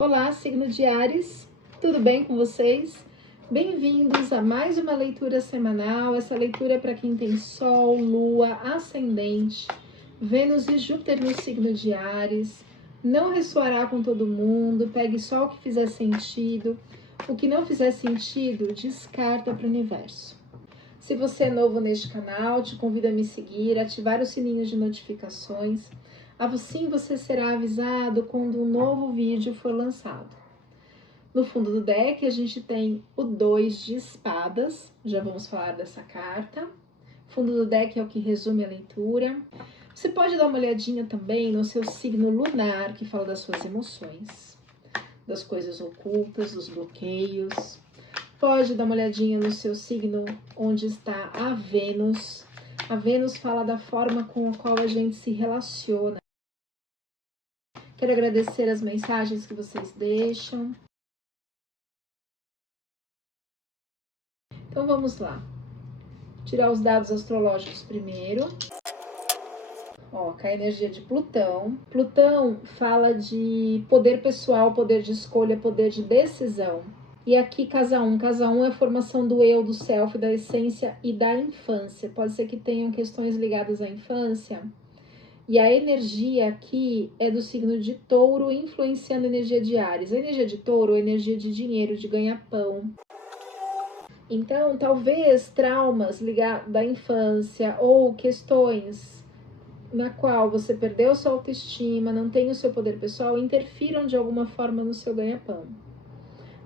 Olá, signo de Áries, tudo bem com vocês? Bem-vindos a mais uma leitura semanal. Essa leitura é para quem tem Sol, Lua, Ascendente, Vênus e Júpiter no signo de Áries. Não ressoará com todo mundo, pegue só o que fizer sentido. O que não fizer sentido, descarta para o universo. Se você é novo neste canal, te convido a me seguir, ativar o sininho de notificações. Assim você será avisado quando um novo vídeo for lançado. No fundo do deck a gente tem o 2 de espadas, já vamos falar dessa carta. O fundo do deck é o que resume a leitura. Você pode dar uma olhadinha também no seu signo lunar, que fala das suas emoções, das coisas ocultas, dos bloqueios. Pode dar uma olhadinha no seu signo onde está a Vênus. A Vênus fala da forma com a qual a gente se relaciona. Quero agradecer as mensagens que vocês deixam. Então vamos lá. Tirar os dados astrológicos primeiro. Ó, com a energia de Plutão. Plutão fala de poder pessoal, poder de escolha, poder de decisão. E aqui casa 1. Casa 1 é a formação do eu, do self, da essência e da infância. Pode ser que tenham questões ligadas à infância. E a energia aqui é do signo de Touro, influenciando a energia de Áries. A energia de Touro é a energia de dinheiro, de ganha-pão. Então, talvez traumas ligados da infância ou questões na qual você perdeu sua autoestima, não tem o seu poder pessoal, interfiram de alguma forma no seu ganha-pão.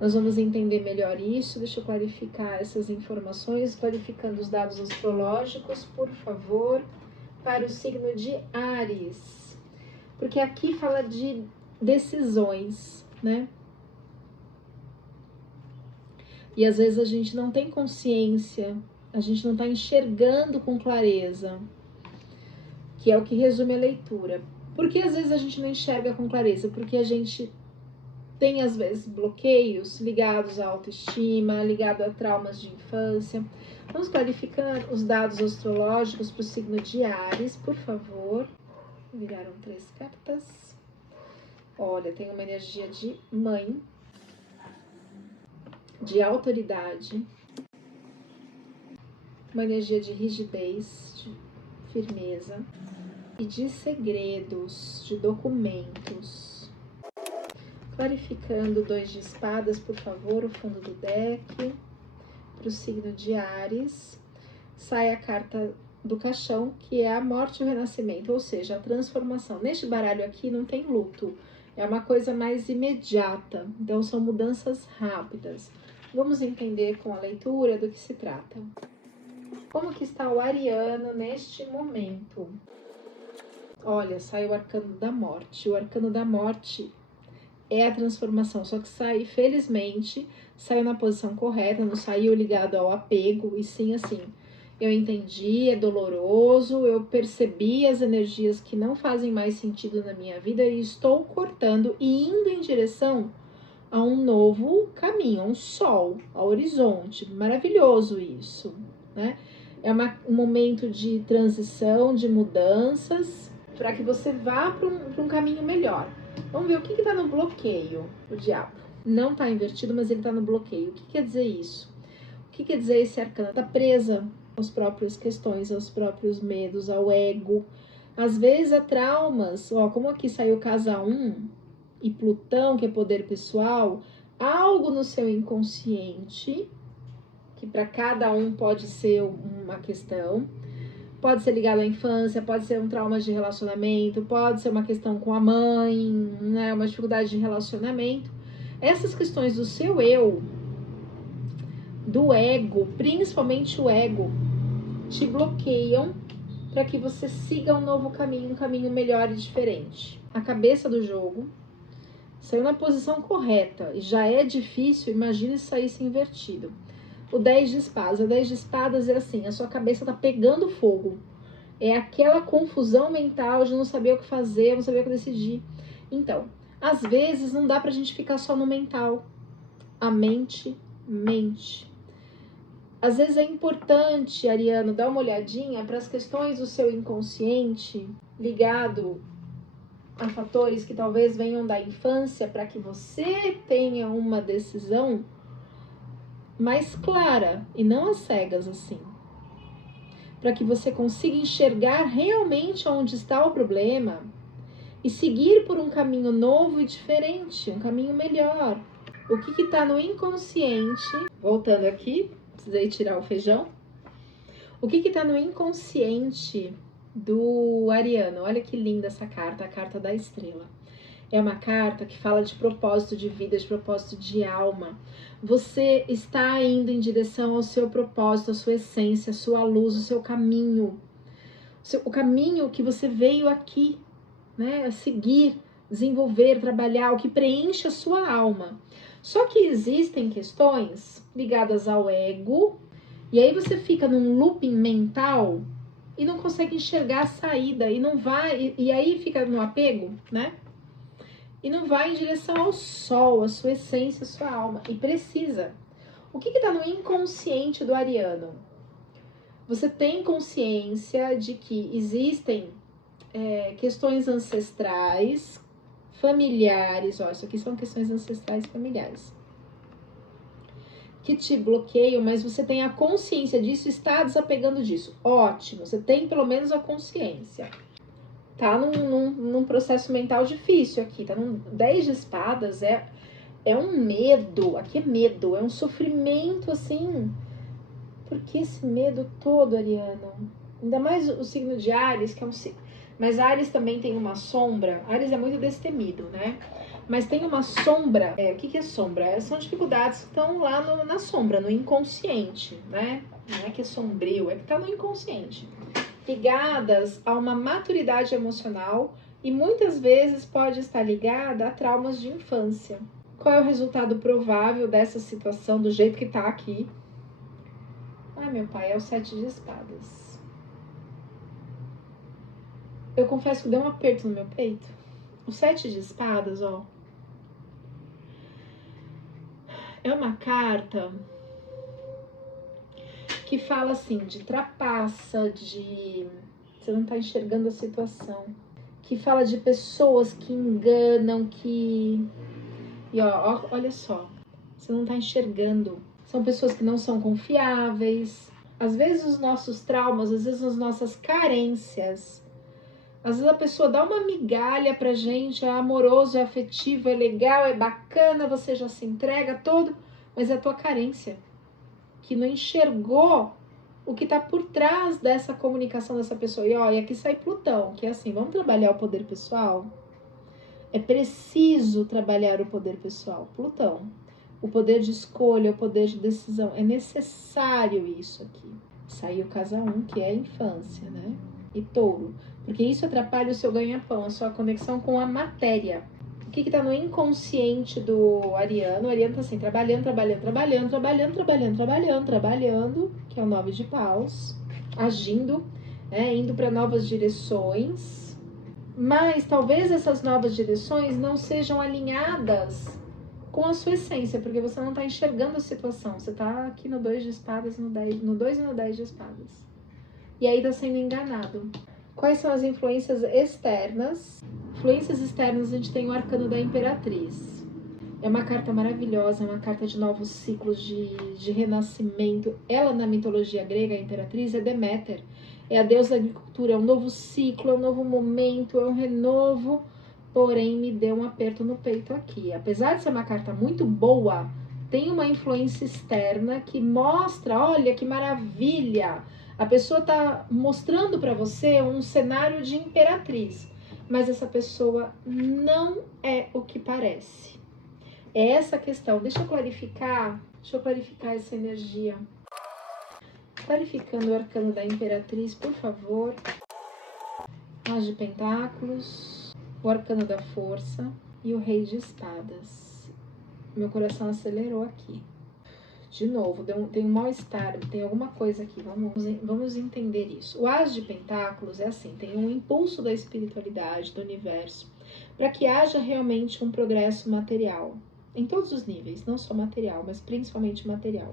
Nós vamos entender melhor isso. Deixa eu clarificar essas informações, clarificando os dados astrológicos, por favor, para o signo de Áries. Porque aqui fala de decisões, né? E às vezes a gente não tem consciência, a gente não está enxergando com clareza, que é o que resume a leitura. Por que às vezes a gente não enxerga com clareza? Porque a gente tem às vezes bloqueios ligados à autoestima, ligados a traumas de infância. Vamos clarificar os dados astrológicos para o signo de Áries, por favor. Viraram 3 cartas. Olha, tem uma energia de mãe, de autoridade, uma energia de rigidez, de firmeza e de segredos, de documentos. Clarificando 2 de espadas, por favor, o fundo do deck, para o signo de Áries. Sai a carta do caixão, que é a morte e o renascimento, ou seja, a transformação. Neste baralho aqui não tem luto, é uma coisa mais imediata, então são mudanças rápidas. Vamos entender com a leitura do que se trata. Como que está o ariano neste momento? Olha, sai o arcano da morte. O arcano da morte é a transformação, só que sai, felizmente, saiu na posição correta, não saiu ligado ao apego, e sim assim, eu entendi, é doloroso, eu percebi as energias que não fazem mais sentido na minha vida e estou cortando e indo em direção a um novo caminho, a um sol, ao horizonte. Maravilhoso isso, né? É um momento de transição, de mudanças, para que você vá para um caminho melhor. Vamos ver o que está no bloqueio, o diabo. Não está invertido, mas ele está no bloqueio. O que quer dizer isso? O que quer dizer esse arcano? Está presa às próprias questões, aos próprios medos, ao ego. Às vezes é traumas, ó, como aqui saiu casa 1, e Plutão, que é poder pessoal, algo no seu inconsciente, que para cada um pode ser uma questão, pode ser ligado à infância, pode ser um trauma de relacionamento, pode ser uma questão com a mãe, né, uma dificuldade de relacionamento. Essas questões do seu eu, do ego, principalmente o ego, te bloqueiam para que você siga um novo caminho, um caminho melhor e diferente. A cabeça do jogo saiu na posição correta e já é difícil, imagine se saísse invertido. O 10 de espadas. O 10 de espadas é assim, a sua cabeça tá pegando fogo. É aquela confusão mental de não saber o que fazer, não saber o que decidir. Então, às vezes não dá pra gente ficar só no mental. A mente mente. Às vezes é importante, Ariano, dar uma olhadinha para as questões do seu inconsciente ligado a fatores que talvez venham da infância para que você tenha uma decisão mais clara e não às cegas assim. Para que você consiga enxergar realmente onde está o problema e seguir por um caminho novo e diferente, um caminho melhor. O que está no inconsciente, voltando aqui, precisei tirar o feijão. O que está no inconsciente do ariano? Olha que linda essa carta, a carta da estrela. É uma carta que fala de propósito de vida, de propósito de alma. Você está indo em direção ao seu propósito, à sua essência, à sua luz, o seu caminho. O caminho que você veio aqui, né, a seguir, desenvolver, trabalhar, o que preenche a sua alma. Só que existem questões ligadas ao ego, e aí você fica num looping mental e não consegue enxergar a saída, e não vai, e aí fica no apego, né? E não vai em direção ao sol, a sua essência, a sua alma. E precisa. O que está no inconsciente do ariano? Você tem consciência de que existem questões ancestrais, familiares, ó, isso aqui são questões ancestrais familiares, que te bloqueiam, mas você tem a consciência disso e está desapegando disso. Ótimo, você tem pelo menos a consciência. Tá num processo mental difícil aqui, tá num 10 de espadas, é um medo, aqui é medo, é um sofrimento assim. Por que esse medo todo, Ariano? Ainda mais o signo de Áries, que é um signo. Mas Áries também tem uma sombra. Áries é muito destemido, né? Mas tem uma sombra. O que é sombra? São dificuldades que estão lá na sombra, no inconsciente, né? Não é que é sombrio, é que tá no inconsciente. Ligadas a uma maturidade emocional e muitas vezes pode estar ligada a traumas de infância. Qual é o resultado provável dessa situação, do jeito que tá aqui? Ah, meu pai, é o 7 de espadas. Eu confesso que deu um aperto no meu peito. O 7 de espadas, ó, é uma carta que fala assim de trapaça, de você não tá enxergando a situação, que fala de pessoas que enganam, que e ó, olha só, você não tá enxergando. São pessoas que não são confiáveis. Às vezes os nossos traumas, às vezes as nossas carências, às vezes a pessoa dá uma migalha pra gente, é amoroso, é afetivo, é legal, é bacana, você já se entrega todo, mas é a tua carência, que não enxergou o que tá por trás dessa comunicação dessa pessoa. E ó, e aqui sai Plutão, que é assim, vamos trabalhar o poder pessoal? É preciso trabalhar o poder pessoal. Plutão, o poder de escolha, o poder de decisão, é necessário isso aqui. Saiu casa 1, que é a infância, né? E Touro, porque isso atrapalha o seu ganha-pão, a sua conexão com a matéria. O que está no inconsciente do ariano? O ariano está assim, trabalhando, que é o 9 de paus, agindo, indo para novas direções, mas talvez essas novas direções não sejam alinhadas com a sua essência, porque você não está enxergando a situação, você está aqui no 2 de espadas, no 2 e no 10 de espadas. E aí está sendo enganado. Quais são as influências externas? Influências externas, a gente tem o arcano da Imperatriz. É uma carta maravilhosa, é uma carta de novos ciclos, de renascimento. Ela, na mitologia grega, a Imperatriz, é Deméter. É a deusa da agricultura, é um novo ciclo, é um novo momento, é um renovo. Porém, me deu um aperto no peito aqui. Apesar de ser uma carta muito boa, tem uma influência externa que mostra, olha que maravilha! A pessoa está mostrando para você um cenário de imperatriz, mas essa pessoa não é o que parece. É essa a questão. Deixa eu clarificar essa energia. Clarificando o arcano da Imperatriz, por favor. As de Pentáculos, o arcano da Força e o Rei de Espadas. Meu coração acelerou aqui. De novo, tem um mal-estar, tem alguma coisa aqui, vamos entender isso. O As de Pentáculos é assim, tem um impulso da espiritualidade, do universo, para que haja realmente um progresso material, em todos os níveis, não só material, mas principalmente material.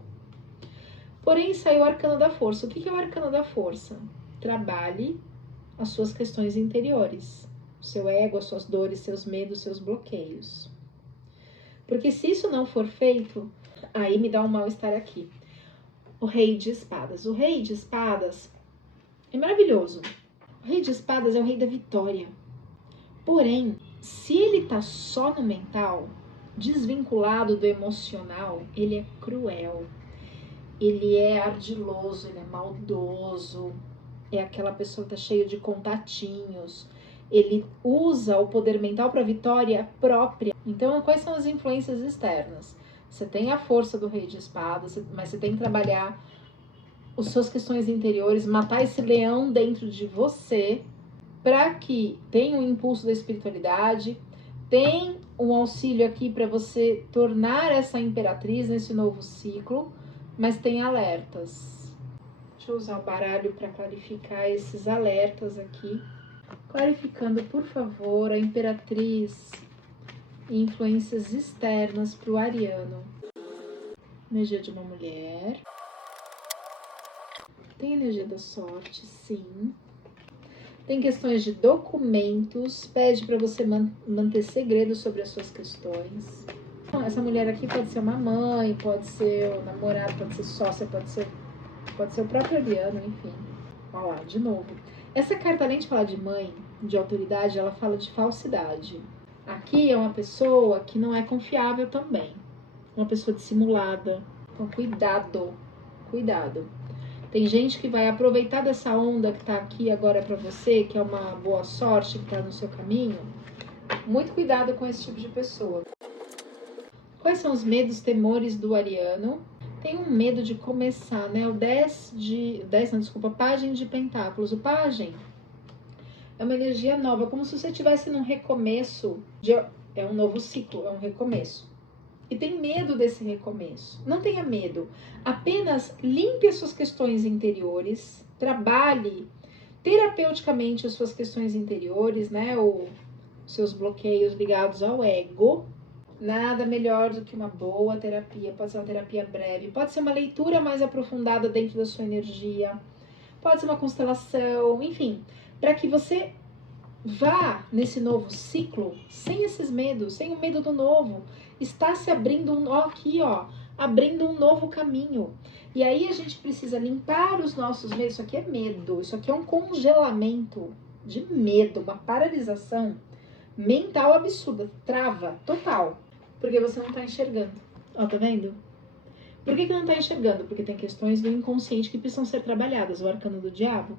Porém, saiu o arcano da força. O que é o arcano da força? Trabalhe as suas questões interiores. seu ego, as suas dores, seus medos, seus bloqueios. Porque se isso não for feito, aí me dá um mal-estar aqui. O Rei de Espadas. O Rei de Espadas é maravilhoso. O Rei de Espadas é o rei da vitória. Porém, se ele tá só no mental, desvinculado do emocional, ele é cruel. Ele é ardiloso, ele é maldoso. É aquela pessoa que tá cheia de contatinhos. Ele usa o poder mental para vitória própria. Então, quais são as influências externas? Você tem a força do Rei de Espadas, mas você tem que trabalhar as suas questões interiores, matar esse leão dentro de você, para que tenha um impulso da espiritualidade, tem um auxílio aqui para você tornar essa imperatriz nesse novo ciclo, mas tem alertas. Deixa eu usar o baralho para clarificar esses alertas aqui. Clarificando, por favor, a imperatriz e influências externas para o ariano. Energia de uma mulher. Tem energia da sorte, sim. Tem questões de documentos. Pede para você manter segredo sobre as suas questões. Essa mulher aqui pode ser uma mãe, pode ser o namorado, pode ser sócia, pode ser o próprio ariano, enfim. Olha lá, de novo. Essa carta, além de falar de mãe, de autoridade, ela fala de falsidade. Aqui é uma pessoa que não é confiável também. Uma pessoa dissimulada. Então, cuidado. Cuidado. Tem gente que vai aproveitar dessa onda que tá aqui agora pra você, que é uma boa sorte, que tá no seu caminho. Muito cuidado com esse tipo de pessoa. Quais são os medos, temores do ariano? Tem um medo de começar, né? Pajem de Pentáculos. O pajem é uma energia nova, como se você estivesse num recomeço. É um novo ciclo, é um recomeço. E tem medo desse recomeço. Não tenha medo. Apenas limpe as suas questões interiores. Trabalhe terapeuticamente as suas questões interiores, né? Os seus bloqueios ligados ao ego. Nada melhor do que uma boa terapia. Pode ser uma terapia breve. Pode ser uma leitura mais aprofundada dentro da sua energia. Pode ser uma constelação. Enfim, para que você vá nesse novo ciclo sem esses medos, sem o medo do novo. Está se abrindo abrindo um novo caminho. E aí a gente precisa limpar os nossos medos. Isso aqui é medo, isso aqui é um congelamento de medo, uma paralisação mental absurda, trava, total. Porque você não tá enxergando. Ó, tá vendo? Por que não tá enxergando? Porque tem questões do inconsciente que precisam ser trabalhadas, o arcano do diabo.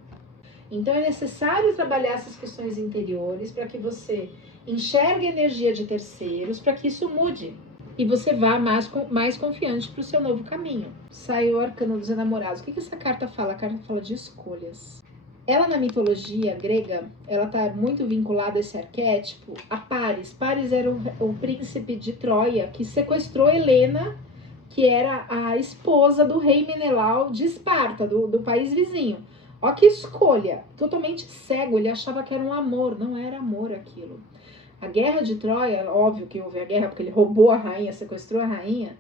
Então é necessário trabalhar essas questões interiores para que você enxergue a energia de terceiros, para que isso mude. E você vá mais confiante para o seu novo caminho. Saiu o arcano dos enamorados. O que essa carta fala? A carta fala de escolhas. Ela, na mitologia grega, ela está muito vinculada a esse arquétipo a Paris. Paris era o príncipe de Troia que sequestrou Helena, que era a esposa do rei Menelau de Esparta, do país vizinho. Ó que escolha, totalmente cego, ele achava que era um amor, não era amor aquilo. A guerra de Troia, óbvio que houve a guerra porque ele roubou a rainha, sequestrou a rainha.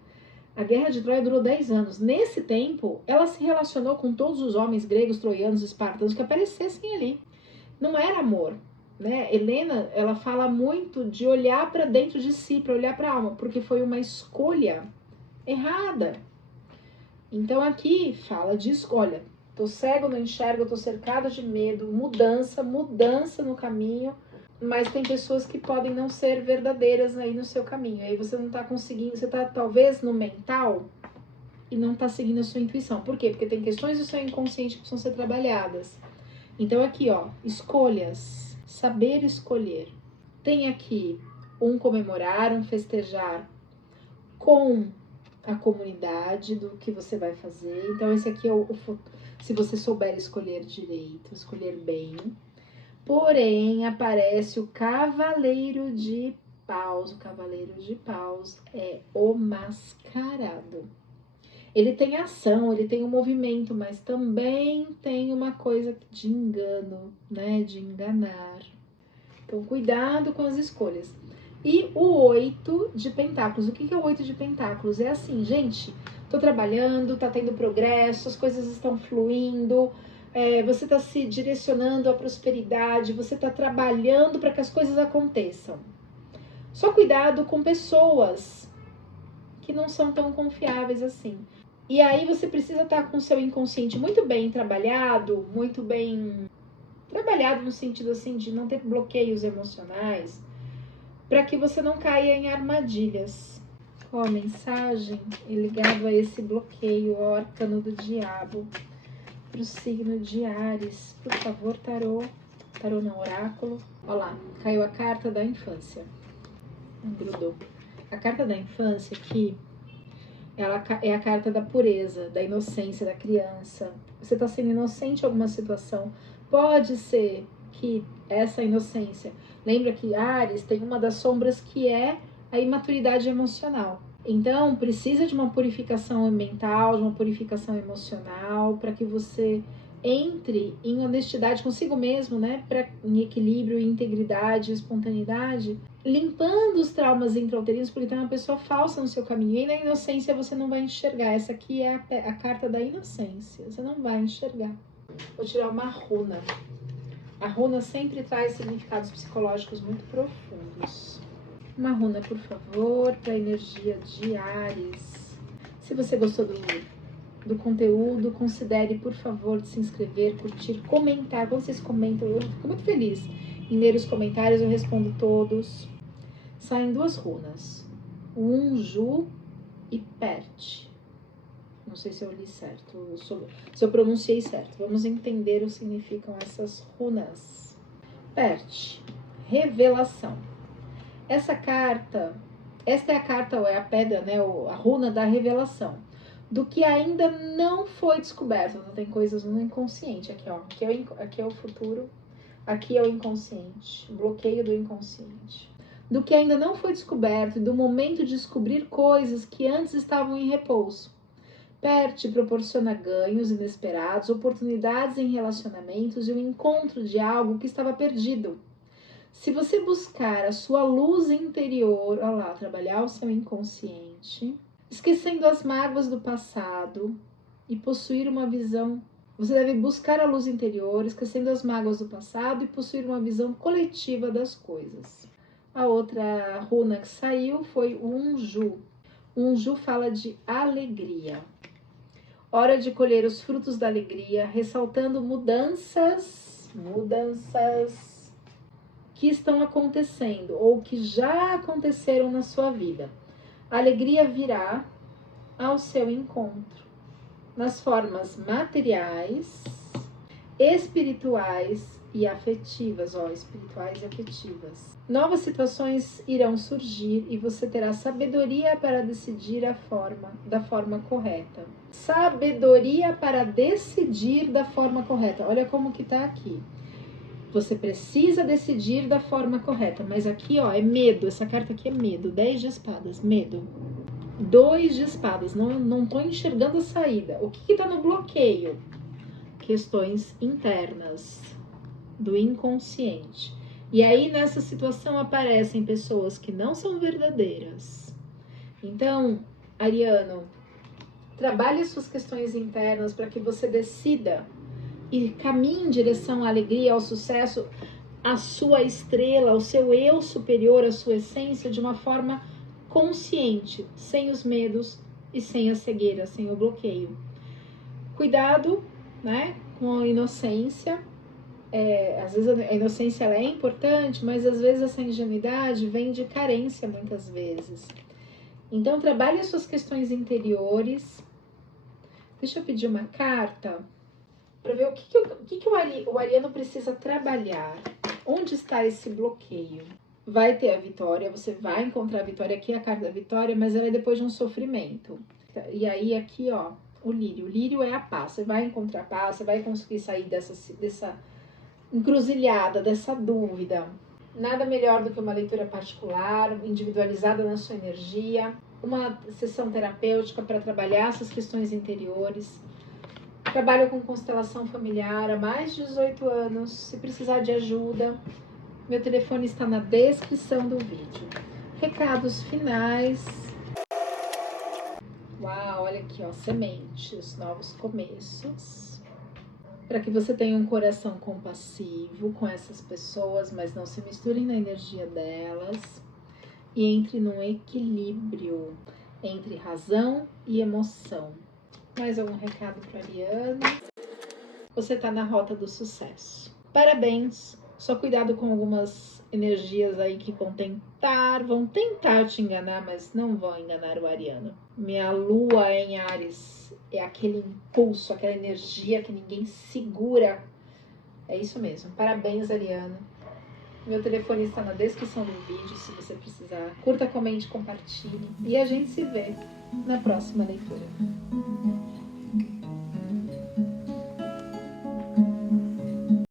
A guerra de Troia durou 10 anos. Nesse tempo, ela se relacionou com todos os homens gregos, troianos, espartanos que aparecessem ali. Não era amor, né? Helena, ela fala muito de olhar para dentro de si, para olhar para a alma, porque foi uma escolha errada. Então aqui fala de escolha. Tô cego, não enxergo, tô cercado de medo, mudança no caminho, mas tem pessoas que podem não ser verdadeiras aí no seu caminho. Aí você não tá conseguindo, você tá talvez no mental e não tá seguindo a sua intuição. Por quê? Porque tem questões do seu inconsciente que precisam ser trabalhadas. Então aqui, ó, escolhas, saber escolher. Tem aqui um comemorar, um festejar com a comunidade do que você vai fazer. Então esse aqui é se você souber escolher direito, escolher bem. Porém, aparece o Cavaleiro de Paus. O Cavaleiro de Paus é o mascarado. Ele tem ação, ele tem um movimento, mas também tem uma coisa de engano, né? De enganar. Então, cuidado com as escolhas. E o 8 de Pentáculos. O que é o 8 de Pentáculos? É assim, gente, tô trabalhando, tá tendo progresso, as coisas estão fluindo, você está se direcionando à prosperidade, você está trabalhando para que as coisas aconteçam. Só cuidado com pessoas que não são tão confiáveis assim. E aí você precisa estar com o seu inconsciente muito bem trabalhado no sentido assim de não ter bloqueios emocionais, para que você não caia em armadilhas. Ó, a mensagem é ligado a esse bloqueio, ao arcano do diabo, para o signo de Áries. Por favor, tarô não, oráculo. Ó lá, caiu a carta da infância. Grudou. A carta da infância aqui, ela é a carta da pureza, da inocência da criança. Você está sendo inocente em alguma situação. Pode ser que essa inocência... Lembra que Áries tem uma das sombras que é a imaturidade emocional. Então, precisa de uma purificação mental, de uma purificação emocional, para que você entre em honestidade consigo mesmo, né? Em equilíbrio, integridade, espontaneidade, limpando os traumas intrauterinos, porque tem uma pessoa falsa no seu caminho. E na inocência você não vai enxergar. Essa aqui é a carta da inocência. Você não vai enxergar. Vou tirar uma runa. A runa sempre traz significados psicológicos muito profundos. Uma runa, por favor, para a energia de Áries. Se você gostou do conteúdo, considere, por favor, de se inscrever, curtir, comentar. Quando vocês comentam, eu fico muito feliz em ler os comentários, eu respondo todos. Saem duas runas, Unju e Pert. Não sei se eu li certo, se eu pronunciei certo. Vamos entender o que significam essas runas. Pert, revelação. Esta é a carta, ou é a pedra, né, a runa da revelação. Do que ainda não foi descoberto. Não tem coisas no inconsciente. Aqui, ó. Aqui é o futuro. Aqui é o inconsciente. Bloqueio do inconsciente. Do que ainda não foi descoberto. Do momento de descobrir coisas que antes estavam em repouso. Pert proporciona ganhos inesperados, oportunidades em relacionamentos e o encontro de algo que estava perdido. Se você buscar a sua luz interior, olha lá, trabalhar o seu inconsciente, esquecendo as mágoas do passado e possuir uma visão, você deve buscar a luz interior, esquecendo as mágoas do passado e possuir uma visão coletiva das coisas. A outra runa que saiu foi o Unju. O Unju fala de alegria. Hora de colher os frutos da alegria, ressaltando mudanças que estão acontecendo ou que já aconteceram na sua vida. A alegria virá ao seu encontro nas formas materiais, espirituais e afetivas, espirituais e afetivas. Novas situações irão surgir e você terá sabedoria para decidir da forma correta. Sabedoria para decidir da forma correta. Olha como que tá aqui. Você precisa decidir da forma correta, mas aqui, é medo. Essa carta aqui é medo. 10 de espadas, medo. 2 de espadas, não tô enxergando a saída. O que tá no bloqueio? Questões internas do inconsciente. E aí, nessa situação, aparecem pessoas que não são verdadeiras. Então, Ariano, trabalhe as suas questões internas para que você decida e caminhe em direção à alegria, ao sucesso, à sua estrela, ao seu eu superior, à sua essência, de uma forma consciente, sem os medos e sem a cegueira, sem o bloqueio. Cuidado, né, com a inocência. Às vezes a inocência ela é importante, mas às vezes essa ingenuidade vem de carência, muitas vezes. Então, trabalhe as suas questões interiores. Deixa eu pedir uma carta para ver o que o ariano precisa trabalhar. Onde está esse bloqueio? Vai ter a vitória, você vai encontrar a vitória. Aqui é a carta da vitória, mas ela é depois de um sofrimento. E aí aqui, o lírio. O lírio é a paz. Você vai encontrar paz, você vai conseguir sair dessa encruzilhada, dessa dúvida. Nada melhor do que uma leitura particular, individualizada na sua energia, uma sessão terapêutica para trabalhar essas questões interiores. Trabalho com constelação familiar há mais de 18 anos. Se precisar de ajuda, meu telefone está na descrição do vídeo. Recados finais. Uau, olha aqui, sementes, novos começos. para que você tenha um coração compassivo com essas pessoas, mas não se misturem na energia delas e entre num equilíbrio entre razão e emoção. Mais algum recado para Ariana? Você está na rota do sucesso. Parabéns! Só cuidado com algumas energias aí que vão tentar te enganar, mas não vão enganar o ariano. Minha lua em Áries é aquele impulso, aquela energia que ninguém segura. É isso mesmo. Parabéns, Ariano. Meu telefone está na descrição do vídeo, se você precisar. Curta, comente, compartilhe. E a gente se vê na próxima leitura.